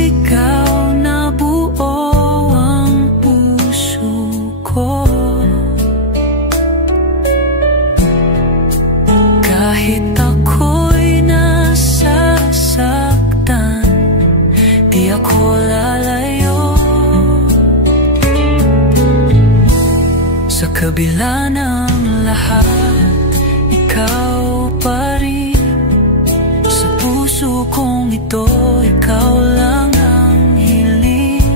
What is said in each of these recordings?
ikaw na buo ang puso ko. Kahit ako'y nasasaktan, di ako lalayo. Sa kabila ng lahat, ikaw pa rin. Sa puso kong ito, ikaw lang ang hiling.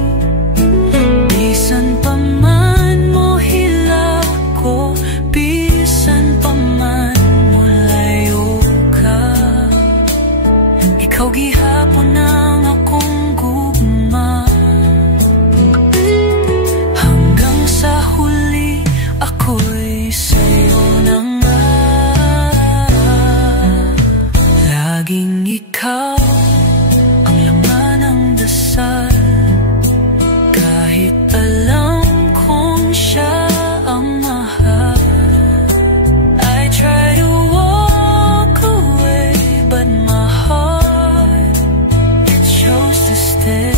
Bisan pa man mo hilak ko, bisan pa man mo layo ka, ikaw gihapon ang akong gugma. Hanggang sa huli, ako'y sa'yo na nga. Laging ikaw ang laman ng dasal, kahit alam kong siya ang mahal. I try to walk away, but my heart, it chose to stay.